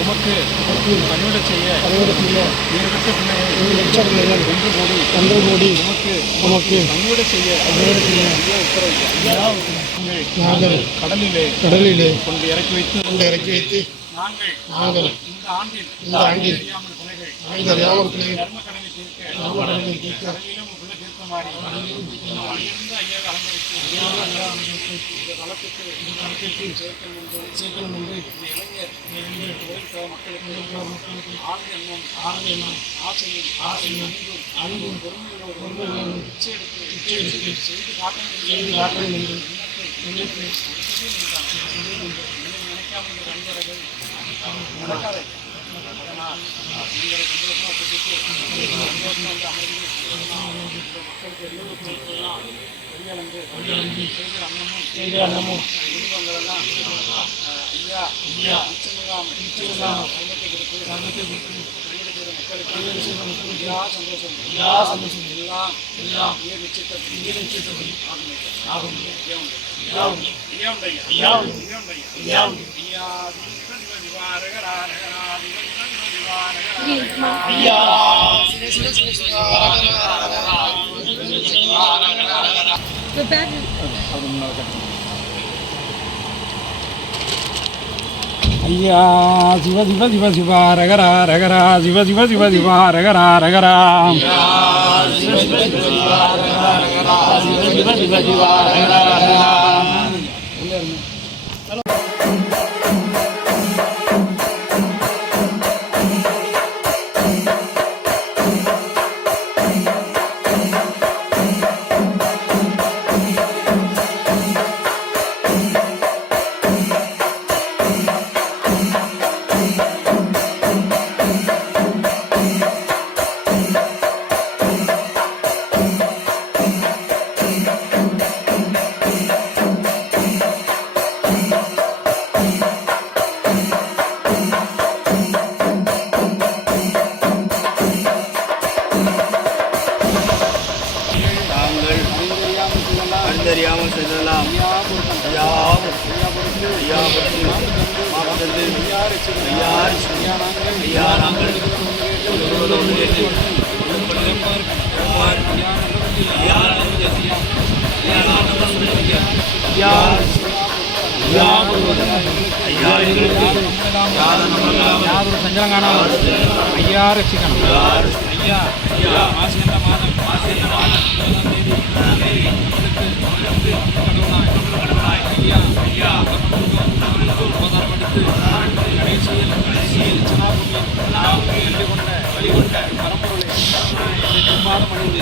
உமக்கு பணிவிடச் செய்ய நீர்விட்ட பிள்ளைகள் ஒன்று கூடி உமக்கு பணிவிடச் செய்ய நாங்கள் கடலிலே கொண்டு இறக்கி வைத்து நாங்கள் இந்த ஆண்டில் அறியாமல் தர்ம கடனை தீர்க்க கடலிலும் உள்ள தீர்த்தமாடி உயர்ந்த ஐயாக அலங்கரித்து வளத்துக்கு சேர்க்கணும் என்று இளைஞர் மக்களுக்கு ஆழ்ந்த எண்ணம் ஆசையும் அன்பும் பொறுமையோடு இச்சை செய்து காட்டும் என்று நினைக்காமல் நண்பர்கள் நடக்காது. அதனால் நீங்கள் சந்தோஷமாக சந்தோஷமாக மக்களுக்கு செய்த அன்னமும் குடும்பங்களெல்லாம் ஐயா நிச்சயமில்லாமல் சங்கத்தை கொடுத்து மக்களுக்கு சந்தோஷம் எல்லாம் நிச்சயத்தபடி ஆகும். ஐயா சிவ சிவ சிவ சிவா ரகரா ரகரா சிவ சிவ சிவ சிவா ரகரா ரகரா சிவ சிவ சிவ சிவா ரகரா ரகரா சிவ சிவ சிவ சிவா ரகரா ரகரா. அறிந்தறியாமல் செய்தெல்லாம் ஐயா நாங்கள் യാതൊരു സഞ്ചലം കാണാതെ അയ്യാ രക്ഷിക്കണം. അയ്യാ മാസികന്റെ മാസം 20-ആം തീയതി கடைசியில் வழிகொண்ட பரம்பொருளை திருமாதம் அணிந்து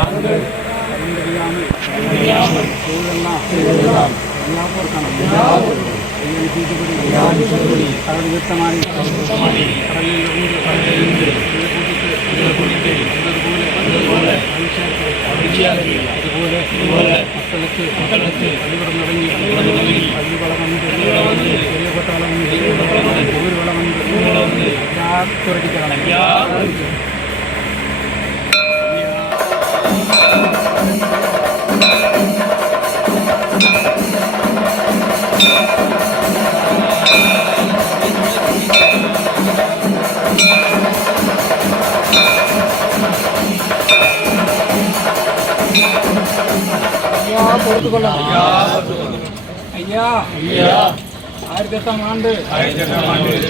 நாங்கள் அறிந்தறியாமல் செய்தெல்லாம் ஐயா பொறுக்கணும். ஐயா தீட்டுப்படி கடல் யுத்தமானி கடலில் அதுபோல மக்களுக்கு வழிபடம் தொடங்கி பள்ளி வளம் வந்து பெரியப்பட்டாலும் ஊர் வளம் வந்து துரட்டிக்கிறாங்க. பொறுத்துக்கொள்ளும் ஐயா. 1008ஆம் ஆண்டு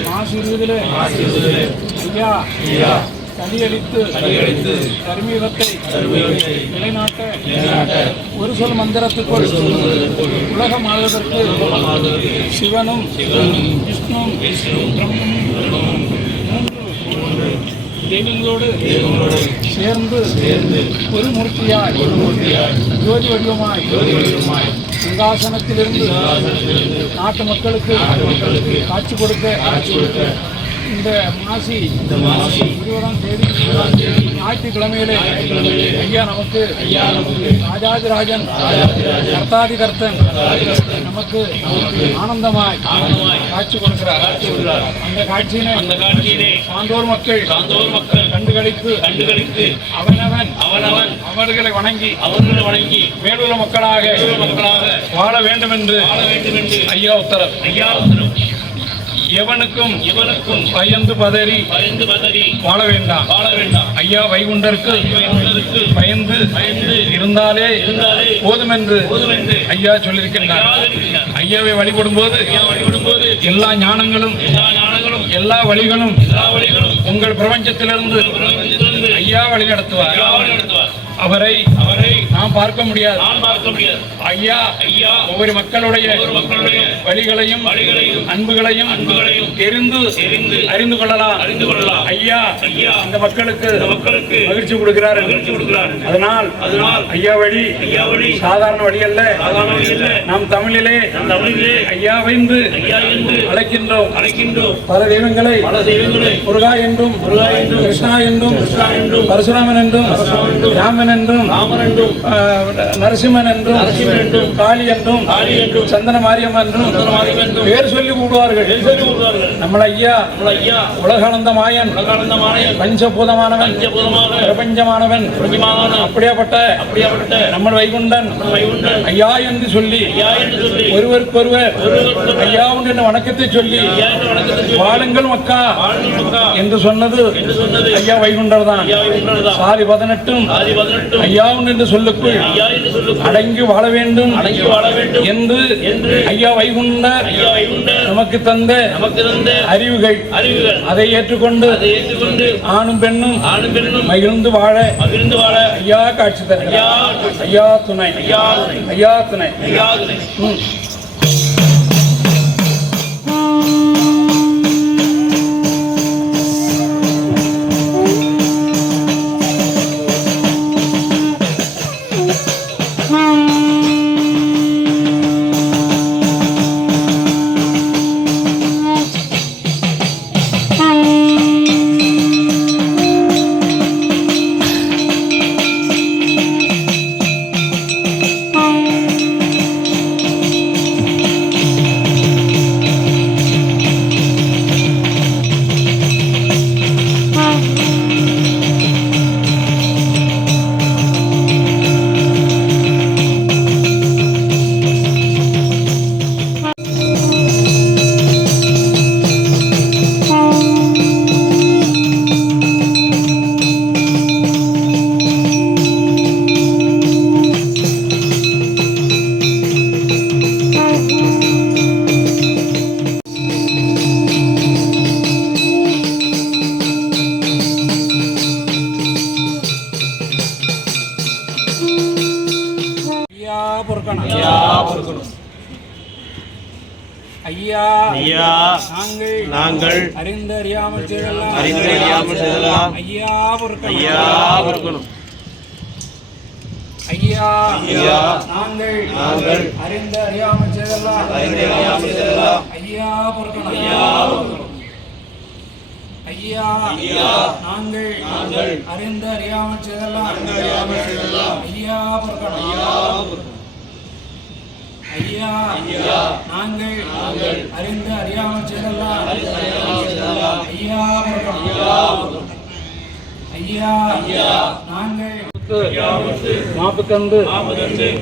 மாசி 20 ஐயா தலியளித்து தர்மீகத்தை நிலைநாட்ட ஒரு சொல் மந்திரத்துக்குள் உலகம் ஆளுவதற்கு சிவனும் விஷ்ணுவும் பிரம்மனும் தெய்வங்களோடு சேர்ந்து ஒரு மூர்த்தியாய் ஜோதி வடிவமாய் சிங்காசனத்திலிருந்து நாட்டு மக்களுக்கு காட்சி கொடுக்க இந்த மாசி 20ஆம் தேதி ஞாயிற்றுக்கிழமையிலே ஐயா நமக்கு ராஜாதிராஜன் கர்த்தாதிகர்த்தன் நமக்கு ஆனந்தமாய் காட்சி கொடுக்கிறார். அந்த காட்சியினை சான்றோர் மக்கள் கண்டுகளித்து அவனவன் அவர்களை வணங்கி மேலுள்ள மக்களாக வாழ வேண்டும் என்று ஐயா உத்தரவு. எவனுக்கும் பயந்து பதறி வாழ வேண்டாம். ஐயா வைகுண்டருக்கு பயந்து இருந்தாலே போதும் என்று ஐயா சொல்லியிருக்கின்றார். ஐயாவை வழிபடும் போது எல்லா ஞானங்களும் எல்லா வழிகளும் உங்கள் பிரபஞ்சத்திலிருந்து ஐயா வழி நடத்துவார். அவரை நாம் பார்க்க முடியாது. ஐயா ஒவ்வொரு மக்களுடைய வழிகளையும் அன்புகளையும் அறிந்து கொள்ளலாம். ஐயா இந்த மக்களுக்கு மகிழ்ச்சி கொடுக்கிறார். அதனால் ஐயா வழி சாதாரண வழி அல்ல. நாம் தமிழிலே ஐயாவை அழைக்கின்றோம். பல தெய்வங்களை முருகா என்றும் கிருஷ்ணா என்றும் பரசுராமன் என்றும் ராமன் என்றும் நரசிம்மன் என்றும் காளி என்றும் சந்தன மாரியம்மன் என்றும் பேர் சொல்லி கூடுவார்கள். நம்மள ஐயா உலகளந்த மாயன் பஞ்சபூதமானவன் பிரபஞ்சமானவன் அப்படியாப்பட்ட நம்ம வைகுண்டன் ஐயா என்று சொல்லி ஒருவருக்கொருவர் ஐயா என்று வணக்கத்தை சொல்லி வாழுங்கள் மக்கா என்று சொன்னது ஐயா வைகுண்டர் தான். சாரி 18 ஐயா என்று சொல்லுக்குள் அடங்கி வாழ வேண்டும் என்று ஐயா வைகுண்டர் நமக்கு தந்த அறிவுகள் அதை ஏற்றுக்கொண்டு ஆணும் பெண்ணும் மகிழ்ந்து வாழ ஐயா காட்சி தர ஐயா துணை. ஐயா நாங்கள் அறிந்தறியாமல் செய்தலாம் ஐயா பொறுக்கணும். ஐயா ஐயா நாங்கள் நாங்கள் அறிந்த அறியாமல் செய்தெல்லாம் ஐயா பொறுக்கணும் ஐயா நாங்கள் அறிந்த அறியாமல் செய்தெல்லாம் ஐயா பொறுக்கணும் ஐயா நாங்கள் அறிந்த அறியாமல் செய்தெல்லாம் ஐயா பொறுக்கணும் ஐயா நாங்கள் மாப்பு தந்து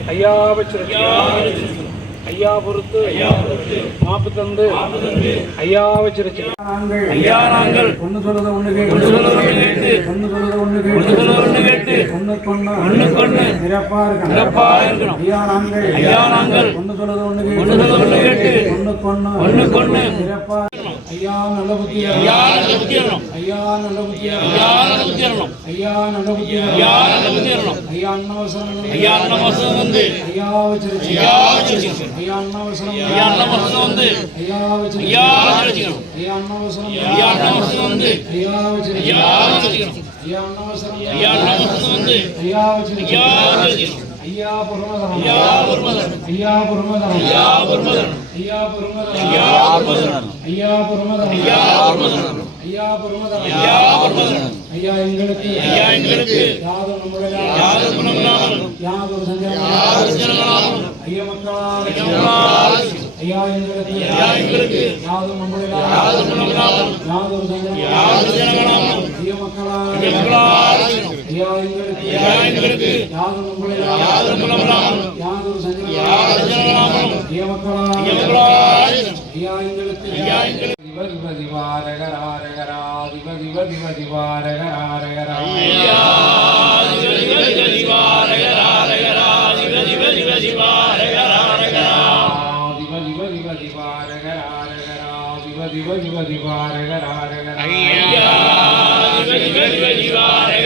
ஐயா வச்சிருக்க ஐயா பொறுத்து மாப்பு தந்து ஐயா வச்சிருச்சு நாங்கள் ஒன்று சொல்றத ஒன்று கேட்டு ஒன்று சொல்றத ஒன்று கேட்டு ஒன்று நிரப்பா இருக்கணும் ஐயா நாங்கள் ஒன்று சொல்றத ஒன்று கேட்டு ஒன்று நிரப்பா ஐயா நல்ல புத்தி ஐயா நல்ல புத்தி ஐயா நல்ல புத்தி ஐயா அன்னவசனம் வந்து ஐயா வச்சிருச்சு ஐயா அன்னவசனம் வந்து ஐயா வச்சிருச்சு ஐயா அன்னவசனம் வந்து ஐயா வச்சிருச்சு ஐயா அன்னவசனம் வந்து ஐயா வச்சிருச்சு ஐயா பொறுமதரம் ஐயா பொறுமதரம் ஐயா பொறுமதரம் ஐயா பொறுமதரம் ஐயா பொறுமதரம் ஐயா எங்களுக்கு யாதொரு நம்முடைய யாதொரு சஞ்சலம் ஐயா மக்களால் ஐயா எங்களுக்கு யாதொரு நம்முடைய யாதொரு சஞ்சலம் ஐயா மக்களால் ஐயா எங்களுக்கு யாதொரு நம்முடைய யாதொரு சஞ்சலம் ஐயா மக்களால் ஐயா எங்களுக்கு திவ திவாரகராரகரா திவ திவ திவ திவாரகராரகரா ஐயா திவ திவ திவாரகராரகரா திவ திவ திவ திவாரகராரகரா திவ திவ திவ திவாரகராரகரா திவ திவ திவ திவாரகராரகரா ஐயா திவ திவ திவ திவாரகராரகரா